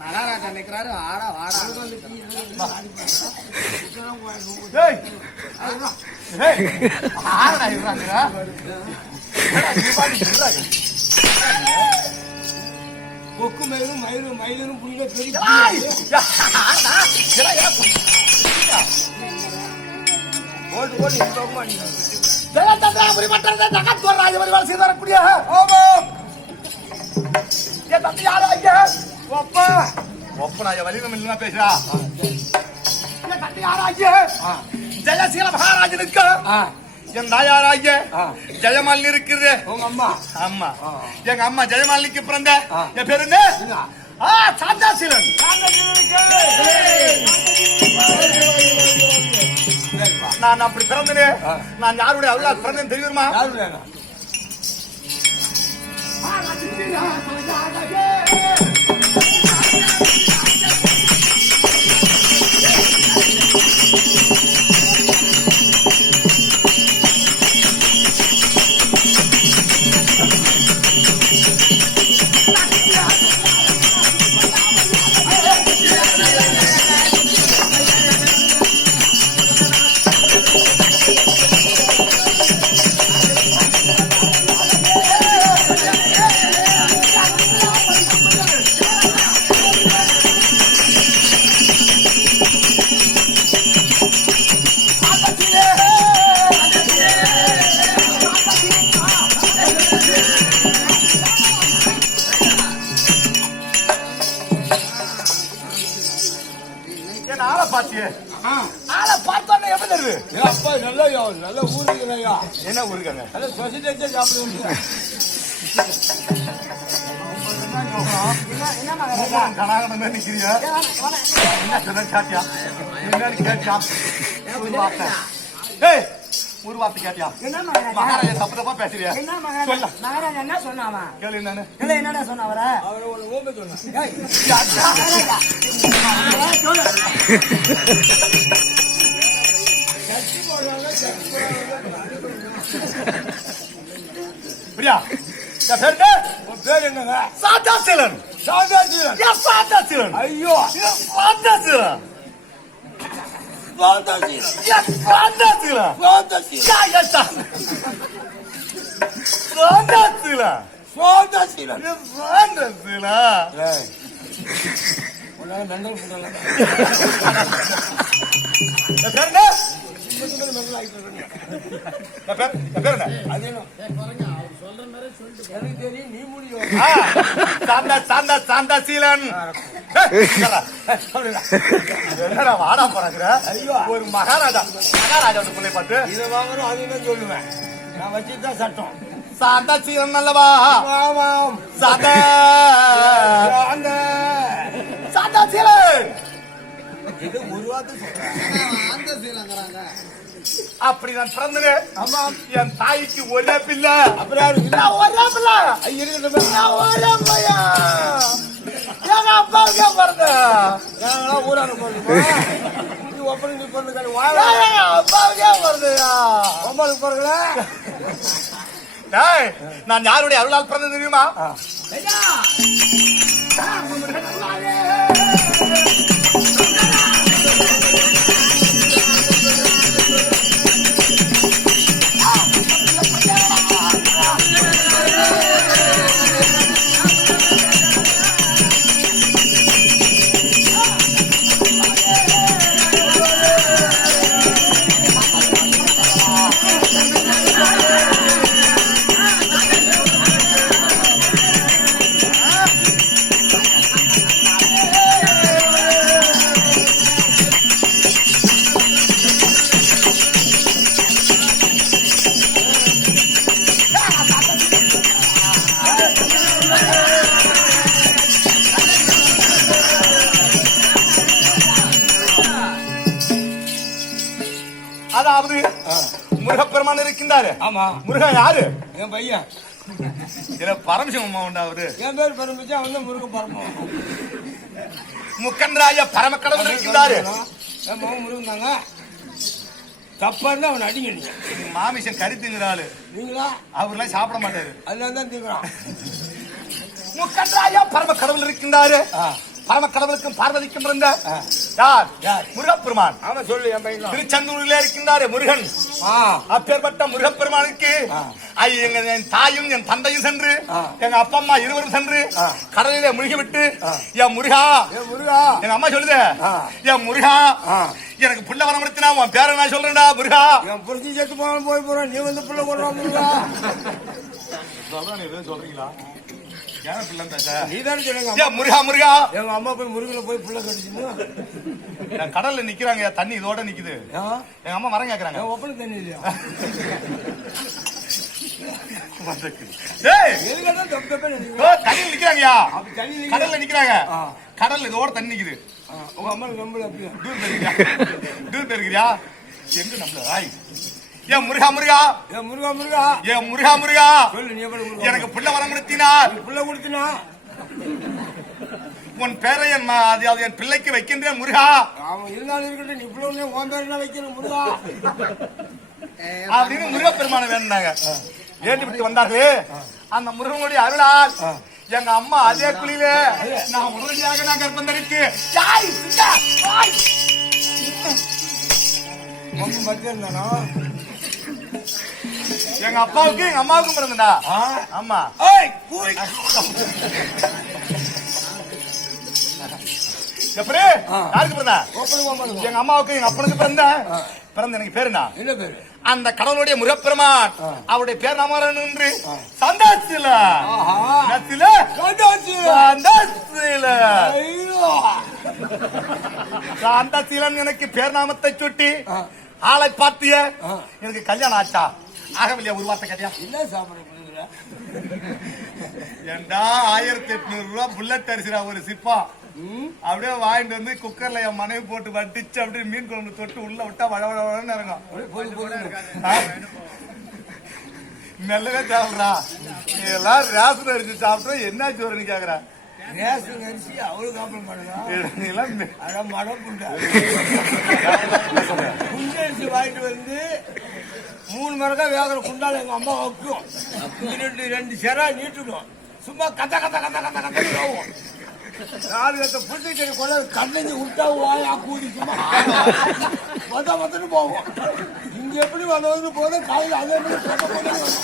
மகாராஜா நிற்கிறாரு ஆடா வாடா ஏய் ஆடா இருறாங்கடா கொக்கு மயிலும் மயிலும் மயிலும் பெரிய ஏய்! யா, ஆடா எடா எடா ஓட்டு ஓட்டு பக்கமா நீங்க ஜெயச்சந்திராபுரி மட்டத்தை ஜகத்வர் ராஜபரிவால் சீதரக்கூடிய ஓமம் என் தம்பி யாரா ஐயா ஒப்பா ஒப்பனாய வலிதம் இல்லைன்னா பேசுறா என் தம்பி யாரா ஐயா ஜெயசீல மகாராஜனுக்கு என் தாயாராகிய ஆ. ஜெயமாலினி இருக்குது உங்க அம்மா. அம்மா. ஆ. எங்க அம்மா ஜெயமாலினிக்கு பிறந்த. என் பேரு என்ன? சரிப்பா நான் அப்படி பிறந்தேன். நான் யாருடைய அருளால் பிறந்தேன் தெரியுமா? யாரு ஒரு வார்த்தை கேட்டியா என்ன மகாராஜா தப்பு தப்பா பேசுறியா சொல்ல மகாராஜா என்ன சொன்னாவா கேளு என்னன்னு என்னடா மகாராஜா சொல்லு பிரியா என் பேரு என்ன? உன் பேர் என்னங்க சாந்தாசீலன் சாந்தாஜீவன் என் சாந்தாசீலன் ஐயோ என் சாந்தாசீலன் சாந்தாஜீவன் என் சாந்தாசீலன் சாந்தாஜீவன் யா, என் சா- சாந்தாசீலன் சாந்தாஜீவன் என் சாந்தாசீலன் ஏய் உன்னால மெண்டல் தெரியும் நீ முடியும் சாந்தா சாந்தா சாந்தா சீலன் என்னடா வாடா போறாங்க ஐயோ. ஒரு மகாராஜா. மகாராஜா பிள்ளை பார்த்து இதை வாங்குறோம் அது என்ன சொல்லுவேன் நான் வச்சுதான் சட்டம் சாந்தா சீலன் அல்லவா? சாந்தா. அந்த சாந்தா சீலன். இது ஒரு வார்த்தை சொல்றேன். அப்படி நான் பிறந்தேன். ஆமாம் என் தாய்க்கு ஒரே பிள்ளை. அப்புறம் ஒரே பிள்ளை. ஒரே பையன் எங்க அப்பாவுக்கே நாங்களாம் ஊரான நீ ஒப்பனை நீ பொண்ணு அப்பாவுக்கே பிறந்தயா? போறீங்களா டேய், நான் யாருடைய அருளால் தெரியுமா? அதாவது முருகப்பெருமான் இருக்கின்றாரு. ஆமா. முருகன் யாரு? என் பையன். இதுல பரமசிவம் உண்டா அவரு என் பேர் பெருமிச்சு அவன் தான் முருக பரமம் முக்கன்றாய பரமக்கடவுள் இருக்கின்றாரு. என் மகன் முருகன் தாங்க. தப்பா இருந்தா அவனை அடிங்க நீங்க. மாமிசன் கறி திங்குற ஆளு. நீங்களா? அவர்லாம் சாப்பிட மாட்டாரு. அதனால தான் தீக்குறான். முக்கன்றாய பரமக்கடவுள் இருக்கின்றாரு. பரம கடவுளுக்கும் பார்வதிக்கும் பிறந்த யார்? முருகப்பெருமான். ஆமா சொல்லு திருச்செந்தூரிலே இருக்கின்றாரு முருகன். அப்பேற்பட்ட முருகப்பெருமானுக்கு என் தாயும் என் தந்தையும் சென்று. எங்க அப்பா அம்மா இருவரும் சென்று. கடலிலே முழுகி விட்டு என் முருகா முருகா. எங்க அம்மா சொல்லுது. என் முருகா. எனக்கு புள்ள வரமுடித்தினா உன் பேரை நான் சொல்றேன்டா முருகா. என் புரிஞ்சு போன போய் போறான். நீ வந்து பிள்ளை கொடுறான் முருகா. சொல்றீங்களா? ஏன் பிள்ளை தாச்சா? நீ தானே சொல்லுங்க முருகா முருகா. எங்க அம்மா போய் முருகனை போய் பிள்ளை கடிச்சுன்னு என் கடல்ல நிக்கிறாங்க தண்ணி இதோட நிக்குது. எங்க அம்மா மரம் கேக்குறாங்க. என் ஒப்பனுக்கு தண்ணி இல்லையா? நிக்கிறாங்கயா? தண்ணி இல்லையா? கடல்ல நிக்கிறாங்க. கடல்ல இதோட தண்ணி நிக்குது. உங்க அம்மா நம்பல அப்படியா? தூர் பெருகிறியா? தூர் பெருகிறியா? எங்க நம்மள ஏன் முருகா முருகா. ஏன் முருகா முருகா. ஏன் முருகா முருகா. சொல்லு நீ எனக்கு புள்ள வரமுடித்தினார் நீ பிள்ளை கொடுத்தினா? உன் பேரை என் ம- அது அது என் பிள்ளைக்கு வைக்கின்றேன் முருகா. அவன் இருந்தாலும் இருக்கட்டும் நீ பிள்ளை உன் பேர் என்ன முருகா? அப்படின்னு முருகப்பெருமான வேணுனாங்க வேண்டி விட்டு வந்தார்களே அந்த முருகனுடைய அருளால் எங்க அம்மா அதே குழியில நான் உடனடியாக நான் கர்ப்பம் தரித்து யாய், மத்தியம் இருந்தானா எங்க அப்பாவுக்கு எங்க அம்மாவுக்கும் பிறந்தடா ஆ. ஆமா. எப்படி. யாருக்கு பிறந்த? எங்க அம்மாவுக்கு எங்க அப்பனுக்கு பிறந்த? பிறந்த எனக்கு பேரு என்ன பேரு? அந்த கடவுளுடைய முருகப்பெருமான். அவருடைய பேர் நாமரன் என்று. சந்தாசில. சந்தாசில. சாந்தசீலன் எனக்கு பேர் நாமத்தை சுட்டி. ஆளை பார்த்திய. எனக்கு கல்யாணம் ஆச்சா? ஆகவில்லையா ஒரு வார்த்தை கதையா என்ன சாப்பிடுற ஏண்டா ஆயிரத்தி எட்நூறு ரூபாய் புல்லட் அரிசிடா ஒரு சிப்பா. அப்படியே வாங்கிட்டு வந்து குக்கர்ல என் மனைவி போட்டு வட்டிச்சு அப்படியே மீன் குழம்பு தொட்டு உள்ள விட்டா வள வள வளன்னு இறங்கும்? மெல்லவே நீ எல்லாம் ரேஷன் அரிசி சாப்பிட்டா என்ன சோறுன்னு கேக்குற? ரேஷன் அரிசி அவ்வளவு சாப்பிட மாட்டேங்க நீ எல்லாம் மெ- அதான் மழை புண்டை அரிசி வாங்கிட்டு வந்து மூணு மரக்கா வேகிற குண்டால எங்க அம்மா வைக்கும் ரெண்டு ரெண்டு செரா நீட்டுடும் சும்மா கத்த கத்த கத்த கத்த கத்த கத்த புட்டு செடி கொள்ள கண்ணஞ்சி விட்டா வாயா கூதி சும்மா. மொத்த மொத்தன்னு போகும் இங்க எப்படி வந்து வந்து போதும் காலையில் அதே மாதிரி போட்டு வரும்.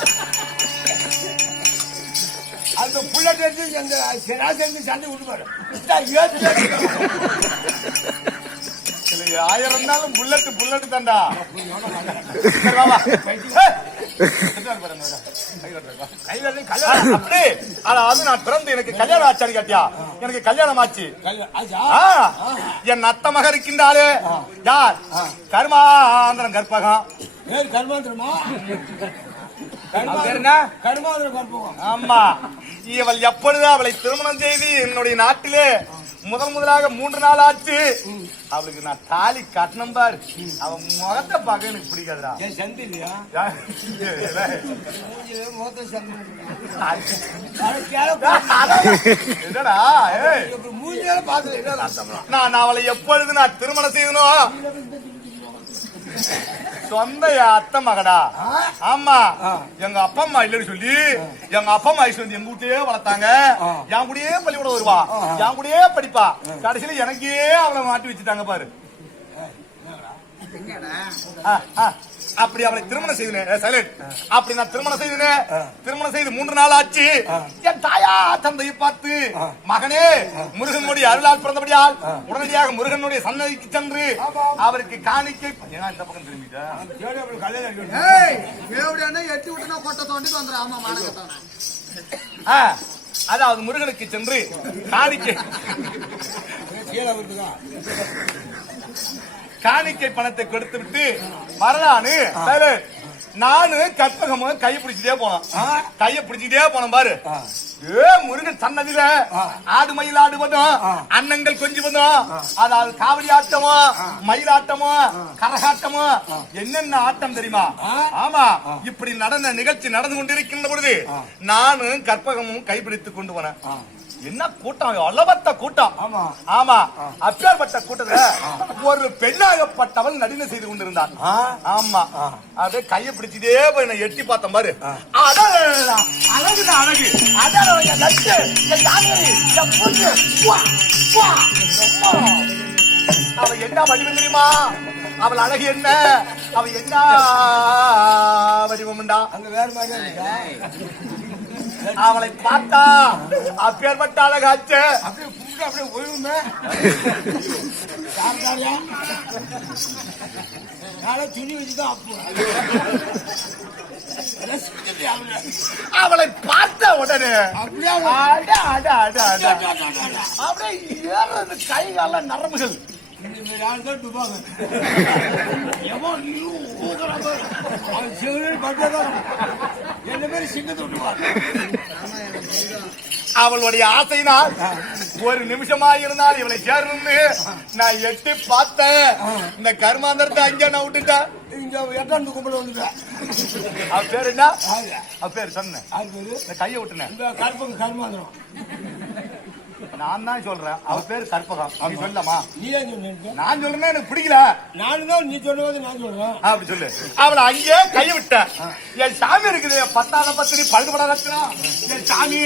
அந்த புள்ள தெரிஞ்சு எங்க செரா தெரிஞ்சு சண்டை விட்டுப்பாரு. விட்டா இதுல ஆயிரம் இருந்தாலும் புல்லட் புல்லட் கல்யாணம் அப்படி அதாவது நான் பிறந்து எனக்கு கல்யாணம் ஆச்சான்னு கேட்டியா? எனக்கு கல்யாணம் ஆச்சு. என் அத்த மக இருக்கின்றாளே. யார்? கருமாந்திரன் கற்பகம். கர்மாந்திரமா? கர்மாந்திரம் ஆமா. இவள் எப்பொழுது அவளை திருமணம் செய்து என்னுடைய நாட்டிலே முதல் முதலாக மூன்று நாள் ஆச்சு. அவளுக்கு நான் தாலி கட்டணம் பாரு. அவன் முகத்தை பார்க்க எனக்கு பிடிக்காதுடா. ஏன் சந்தி இல்லையா? என்னடா ஏய். மூஞ்சியால அர்த்தம் நான் அவளை எப்பொழுது நான் திருமணம் செய்யணும் சொந்த அத்தை மகடா ஆமா. எங்க அப்பா அம்மா இல்லைன்னு சொல்லி எங்க அப்பா அம்மா வந்து எங்க வீட்லயே வளர்த்தாங்க. என் கூடயே பள்ளிக்கூடம் வருவா. என் கூடயே படிப்பா கடைசியில எனக்கே அவளை மாட்டி வச்சுட்டாங்க பாரு. அப்படி அவளை திருமணம் செய்தேன். சைலண்ட். அப்படி நான் திருமணம் செய்தேன் திருமணம் செய்து மூன்று நாள் ஆச்சு என் தாயா தந்தையை பார்த்து மகனே முருகனுடைய அருளால் பிறந்தபடியால் உடனடியாக முருகனுடைய சன்னதிக்கு சென்று அவருக்கு காணிக்கை இந்த பக்கம் திரும்பிட்டா? எட்டி விட்டுனா கொட்டை தோண்டிட்டு வந்துடும் ஆமா ஆ, அதாவது முருகனுக்கு சென்று காணிக்கை. காணிக்கை பணத்தை கொடுத்து விட்டு சைலண்ட் நானு கற்பகமும் கையை பிடிச்சிட்டே போனோம். கையை பிடிச்சிட்டே போனோம் பாரு. ஏ முருகன் சன்னதில ஆடு மயில் ஆடுவதும் அன்னங்கள் கொஞ்சுவதும் அதாவது காவடி ஆட்டமோ மயிலாட்டமோ கரகாட்டமோ என்னென்ன ஆட்டம் தெரியுமா? ஆமா இப்படி நடந்த நிகழ்ச்சி நடந்து கொண்டிருக்கின்ற பொழுது நானும் கற்பகமும் கைப்பிடித்துக் கொண்டு போனேன். என்ன கூட்டம்? அளவத்த கூட்டம். ஆமா. ஆமா. அப்பேற்பட்ட கூட்டத்துல ஒரு பெண்ணாகப்பட்டவள் நடினை செய்து கொண்டிருந்தான். ஆ? ஆமா. அப்படியே கைய பிடிச்சிட்டே போய் நான் எட்டி பார்த்தேன் பாரு. அடடடடா, அழகுதான் அழகு அம்மா. அவ என்ன வடிவம் தெரியுமா அவள் அழகு என்ன அவ என்ன வடிவம்டா அங்க வேற இருக்கா அவளை பார்த்தா அப்பேற்பட்ட அழகாச்சு அப்படியே கும்பிட்டு அப்படியே ஒழுங்குமே நாளை துணி வச்சுதான் அவளை. பார்த்த உடனே அப்படியே? அப்படியே ஏறது கை கால நரம்புகள். மாதிரி ஆள் தான் டுபாங்க. எவன் நீயும் ஊதுற பாரு. அவன் சிவனே பட்டதான். என்ன மாதிரி சிங்கத்தை விட்டுவான். அவளுடைய ஆசையினால் ஒரு நிமிஷமா இருந்தால் இவளை சேரணும்னு நான் எட்டி பார்த்தேன் இந்த கர்மாந்தரத்தை அங்கே நான் விட்டுட்டேன் இங்க எட்டாண்டு கும்பல வந்துட்டேன். அவ பேர் என்ன. அவ பேர் சொன்னேன் பேரு. கையை விட்டுனேன் கருப்பங்க கருமாந்திரம். நான் தான் சொல்றேன். அவ பேர் கற்பகம். நீ சொல்லலாமா? நீ ஏன் சொன்னீங்க? நான் சொல்றேன் எனக்கு பிடிக்கல. நானும் தான் நீ சொன்னது நான் சொல்றேன் அப்படி சொல்லு. அவளை அங்கேயே கையை விட்டேன் என் சாமி இருக்குது. பத்தாத பத்திரி பழுதுபட ரத்னம் என் சாமி.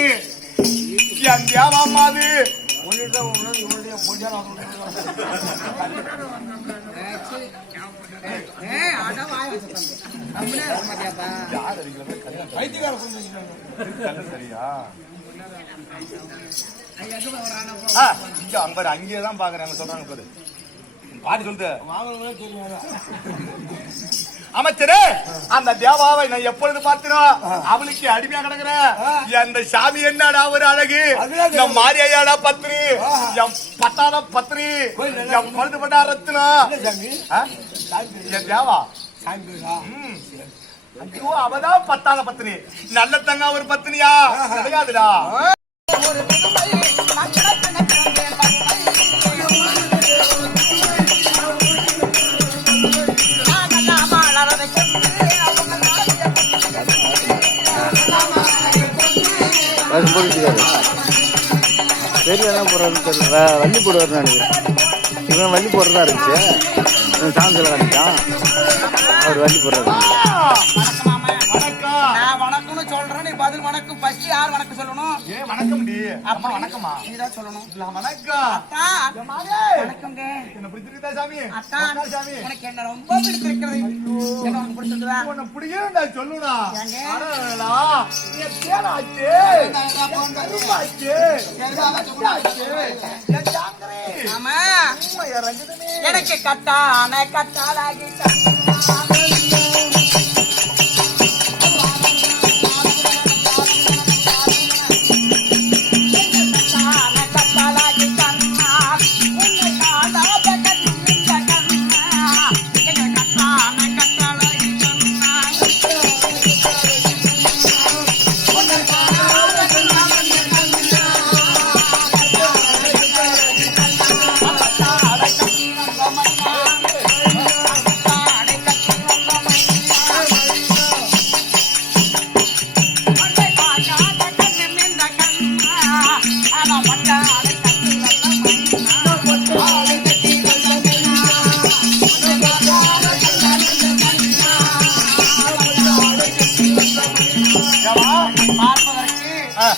என் தேவாமா அது. உன்னிட்ட உன்னோட. சரியா? இங்க அங்க பாரு, அங்கேயே தான் பாக்குறாங்க சொல்றாங்க பாரு. பாட்டு சொல்லுது. அமைச்சரே அந்த தேவாவை நான் எப்பொழுது பார்த்தினோ அவளுக்கு அடிமையா கிடக்குறேன் அந்த சாமி என்னடா ஒரு அழகு? என் மாரியாடா பத்ரி. என் பத்தாத பத்ரி என் ஆ? சாமி? பேரு. என் தேவா. ஐயோ அவதான் பத்தாத பத்னி நல்ல தங்க ஒரு பத்னியா கிடையாதுடா. நான் நான் என்ன போடுறாருன்னு தெரியல வள்ளி போடுவார்னு நினைக்கிறேன். இவன் வள்ளி போடுறதா இருந்துச்சு. இவன் சாந்தியில் காமிச்சான் அவர் வள்ளி போடுறாரு ஃபர்ஸ்ட் யார் வணக்கம் சொல்லணும் ஏ வணக்கம் டி அம்மா வணக்கமா நீதான் சொல்லணும் இல்ல, வணக்கம் அத்தா. வணக்கம்ங்க என்ன பிடிச்சிருக்கா சாமி அத்தா சாமி உனக்கு என்ன ரொம்ப பிடிச்சிருக்கிறது என்ன உனக்கு பிடிச்சிருக்குதா உன்னை பிடிக்கணும் நான் சொல்லுடா? அடடடா. என் தேனாச்சு. கரும்பாச்சு. என் மச்சாச்சு. என் ஜாங்கிரி. ஆமா உம்மை, என். எனக்கு கட்டான கட்டாலாகி?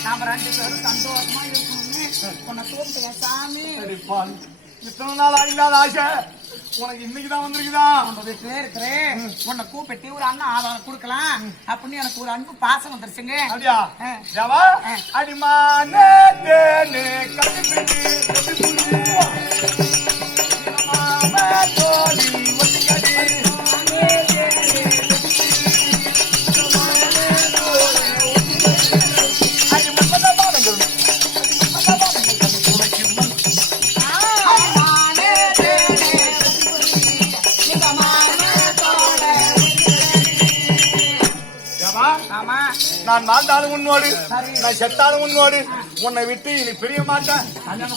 நாம ரெண்டு பேரும் சந்தோஷமா இருக்கணும்னு உன்னை கூப்பிட்டேன் சாமி. இத்தனை நாளா இல்லாத ஆசை. உனக்கு இன்னைக்குதான் வந்திருக்குதா? நம்ம வீட்டுல இருக்கிறேன். உன்னை கூப்பிட்டு ஒரு அண்ணன் ஆதாரம் கொடுக்கலாம். அப்படின்னு எனக்கு ஒரு அன்பு பாசம் வந்துருச்சுங்க. அப்படியா. ஜவா. அடிமானே தேனே நான் வாழ்ந்தாலும் உன்னோடு நான் செத்தாலும் உன்னோடு. உன்னை விட்டு இனி பிரிய மாட்டேன். அண்ணாங்க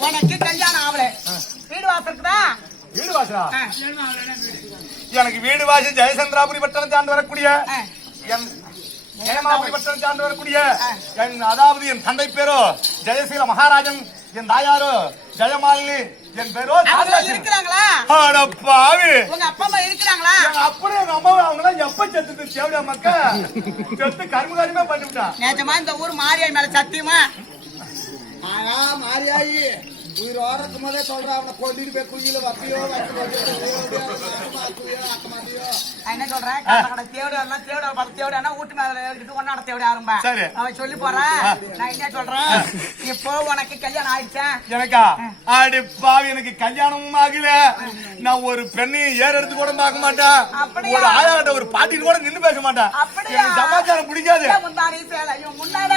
உனக்கு கல்யாணம் ஆகல. வீடு வாசல் இருக்குதா? வீடு வாசலா? எனக்கு வீடு வாசல் ஜெயசந்திராபுரி பட்டணம் சார்ந்து வரக்கூடிய ஜெயமாபுரி பட்டணம் சார்ந்து வரக்கூடிய என் அதாவது என் தந்தை பேரோ ஜெயசீல மகாராஜன் என் தாயாரோ ஜெயமாலினி என் பேரோ. இருக்கிறாங்களா? அட பாவி. உங்க அப்பா அம்மா இருக்கிறாங்களா? அப்படியே எங்க அம்மா அவங்க எப்ப செத்துட்டு தேவையா மக்கா செத்து கருமே பண்ணிவிட்டான் நிஜமா இந்த ஊர் மாரியாய் மேல சத்தியமா? ஆனா மாரியாயி உயிர் ஓடுறதுக்கு முதல்ல சொல்ற அவனை கொல்லிட்டு போய் குழியில வப்பியோ என்ன சொல்றேன்? கடை கடை தேவடி வரலாம் தேவடி வீட்டு மேல ஒன்னாட தேவடி ஆரம்பா. அவன் சொல்லி போறேன் நான் என்ன சொல்றேன்? இப்போ உனக்கு கல்யாணம் ஆயிடுச்சா? எனக்கா? பாவி எனக்கு கல்யாணமும் ஆகல. நான் ஒரு பெண்ணையும் ஏற எடுத்து கூட பார்க்க மாட்டேன்? ஒரு ஆயாட்ட ஒரு பாட்டிட்டு கூட நின்னு பேச மாட்டேன்? எனக்கு சமாச்சாரம் பிடிக்காது சேலையும் முன்னாடி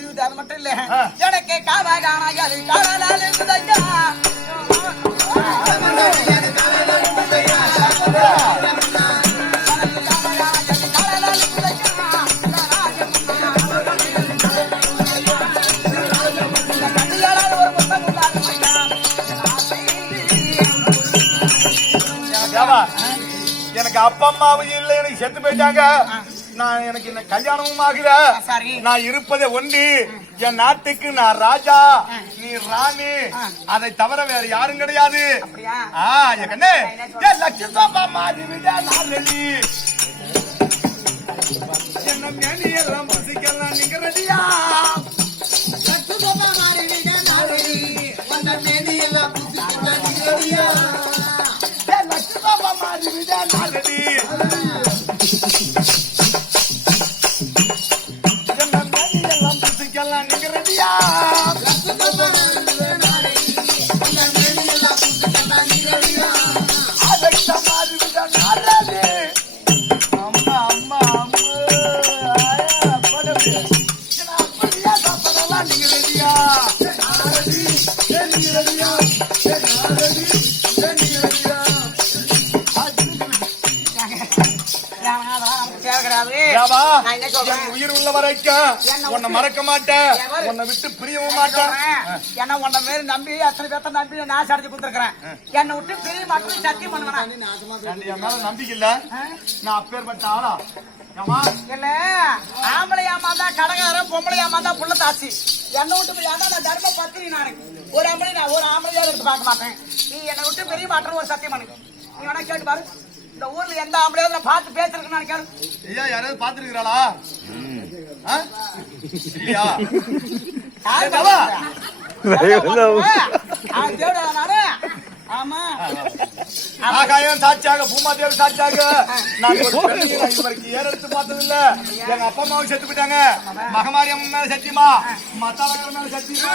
விருது அது மட்டும் இல்ல. எனக்கு காவா எனக்கு அப்பா அம்மாவும் இல்ல எனக்கு செத்து போயிட்டாங்க. நான் எனக்கு இந்த கல்யாணமும் ஆகல. நான் இருப்பதை ஒண்டி என் நாட்டுக்கு நான் ராஜா நீ ராணி. அதை தவிர வேற யாரும் கிடையாது. என்ன மேனி எல்லாம் பசிக்கலாம் நீங்க ரெடியா? நான் என்ன சொல்றேன்? உயிர் உள்ள வரைக்கும் உன்னை மறக்க மாட்டேன் உன்னை விட்டு பிரியவும் மாட்டேன். என்ன உன்ன மாரி நம்பி அத்தனை பேர்த்த நம்பி நான் அடைஞ்சு கொடுத்துருக்கிறேன். என்னை விட்டு பெரிய மட்டும் சத்தியம் பண்ணுவேன் ஏண்டி, என் மேல நம்பிக்கை இல்ல. நான் அப்பேற்பட்ட ஆளா? ஏமா இல்ல. ஆம்பளை ஏமாந்தா கடகாரம் பொம்பளை ஏமாந்தா புள்ள தாச்சி என்னை விட்டு போய் நான் தர்ம பத்திரி நானு. ஒரு ஆம்பளை நான் ஒரு ஆம்பளையாவது எடுத்து பார்க்க மாட்டேன். நீ என்னை விட்டு பெரிய மாற்றம் ஒரு சத்தியம் பண்ணு. நீ வேணா கேட்டு பாரு. இந்த ஊர்ல எந்த ஆம்பளையாவது நான் பார்த்து பேசுறேன்னு நான் கேளு ஐயா யாராவது பாத்துருக்கிறாளா இல்லையா? யாரு ஏய், தவா. ஆ, தேவடா நானு. ஆமா. ஆகாயம் சாட்சியாக பூமாதேவி சாட்சியாக. நான் ஏறெடுத்து பார்த்தது இல்ல எங்க அப்பா அம்மாவும் செத்து போயிட்டாங்க. மகமாரி அம்மன் மேல சத்தியமா? மத்தாளர்கள் மேல சத்தியமா?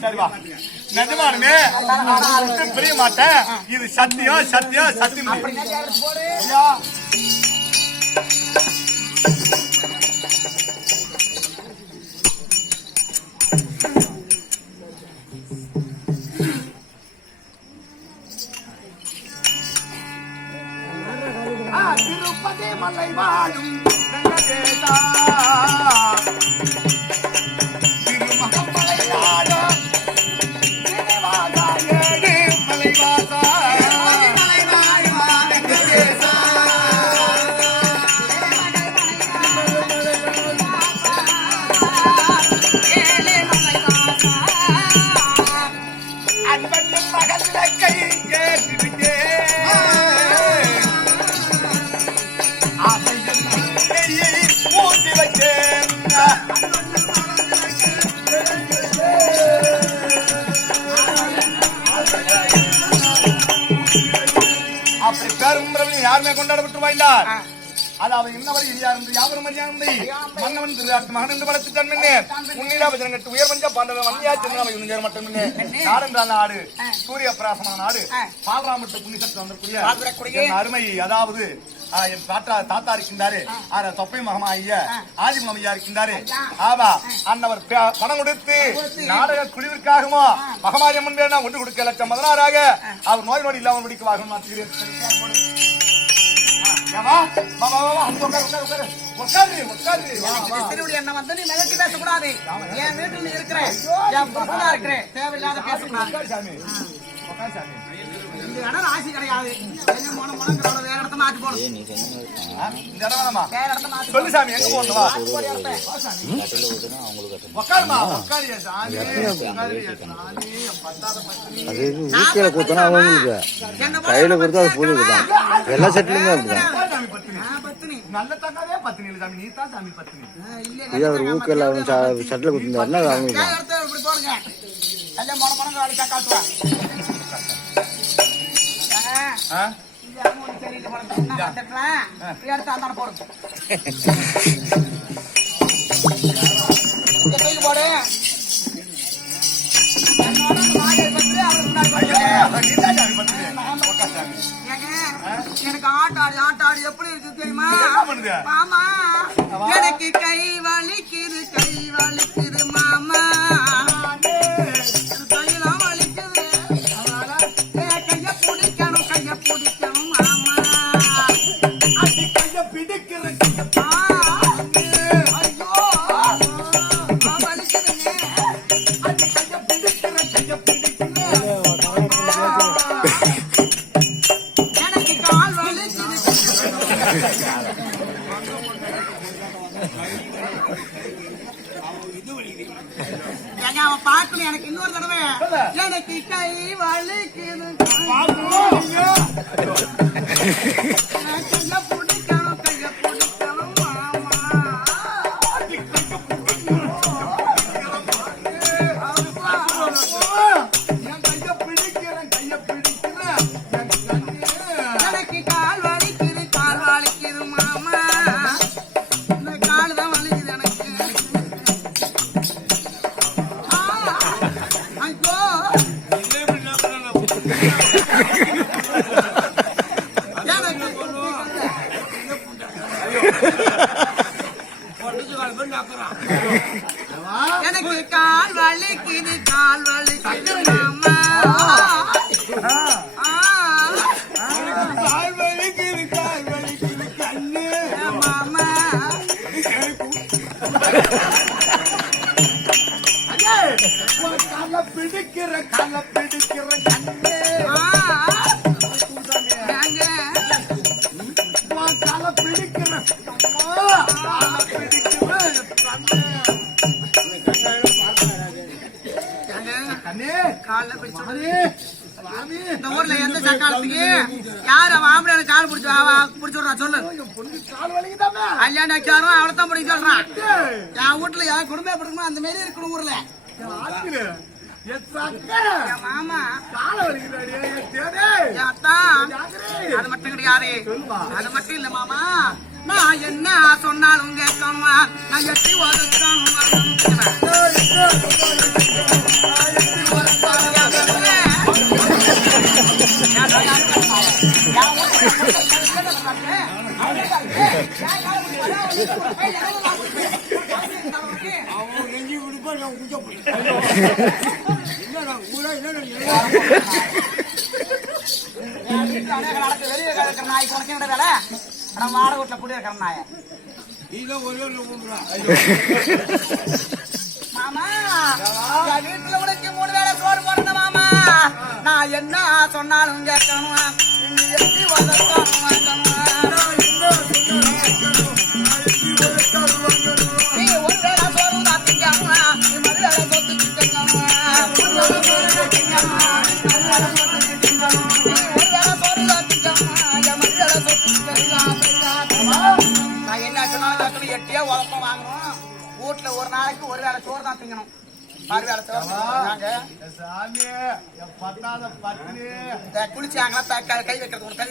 சரி வா. நிஜமானுமே பிரிய மாட்டேன். இது சத்தியம் சத்தியம் சத்தியம். ஆ. அதாவது இன்னவரை இனியாருந்து யாவரும் அறியாந்தை மன்னவன் திருவாட்டு மகன் என்று படத்து தன்மென்னே. உன்னிடாபஜனம் கட்டு உயர் பஞ்ச பாண்டவ வன்னியா திருநாம இவங்க மட்டும் நாடென்றால் நாடு சூரிய பிராசமான நாடு. பாலராமட்டு புண்ணிசத்து வந்திருக்கூடிய அருமை அதாவது என் தாத்தா தாத்தா இருக்கின்றாரு. ஆனா தொப்பை மகமா ஐயா ஆதி ஐயா. இருக்கின்றாரு ஆமா அன்னவர் பணம் கொடுத்து நாடக குழுவிற்காகமோ மகமாரி அம்மன் பேர் ஒன்று கொடுக்க லட்சம் பதினாறாக அவர் நோய் நொடி இல்லாமல் முடிக்க வாகனம் என்ன வந்து நீ மிதட்டி பேசக்கூடாது. என் வீட்டுல நீ இருக்கிற என் புருஷனா இருக்கிற தேவையில்லாத பேசக்கூடாது. உட்காரு சாமி. உட்காரு சாமி. இந்த இடம் ராசி கிடையாது. என்ன மோன மோனங்கிறவன வேற இடத்த மாத்தி போடும் ஏய், நீ சொன்ன ஆ, இந்த இடம் வேணாமா? வேற இடத்த மாத்தி சொல்லு சாமி எங்க போகணும் வா. போடு இடத்த. கட்டில ஊத்துனா அவங்களுக்கு கட்டணும் உட்காருமா உட்காரு என் சாமி. உட்காரு என் சாமி. என் பத்தாத பத்தினி அது ஊக்கையில குத்தனா அவங்களுக்கு கையில கொடுத்தா அது தான். எல்லா செட்டிலுமே அப்படிதான். உட்காரு சாமி பத்தினி ஆ, பத்தினி நல்ல தங்காதே பத்தினி இல்ல சாமி. நீ தான் சாமி பத்தினி ஆ, இல்ல, இது அவர் ஊக்கையில அவன் சட்டில குத்திருந்தாருன்னா அது அவங்களுக்கு? எனக்கு ஆட்டாடி ஆட்டாடி எப்படி இருக்கு தெரியுமா என்ன எனக்கு கை வலிக்கு இருக்கு அவன் பார்க்கணும் எனக்கு இன்னொரு தடவை எனக்கு கை வலிக்குது. வலிக்குது சொல்லுமா. அது மட்டும் இல்ல மாமா. நான் என்ன சொன்னாலும் கேட்கணும்? நான் எட்டி ஒதுக்கணும்? அவன் நெஞ்சு வெளியே கிடக்கிற நாய் குறைக்க வேலை ஆனா வாடகை வீட்டுல குடி இருக்கிற நாய ஒரு மாமா என் வீட்டுல உனக்கு மூணு வேளை சோறு போடணும் மாமா நான் என்ன சொன்னாலும் கேட்கணும்? எப்படி வளர்க்கணும்? குளிச்சாங்களா கை வைக்கிறது ஒரு கை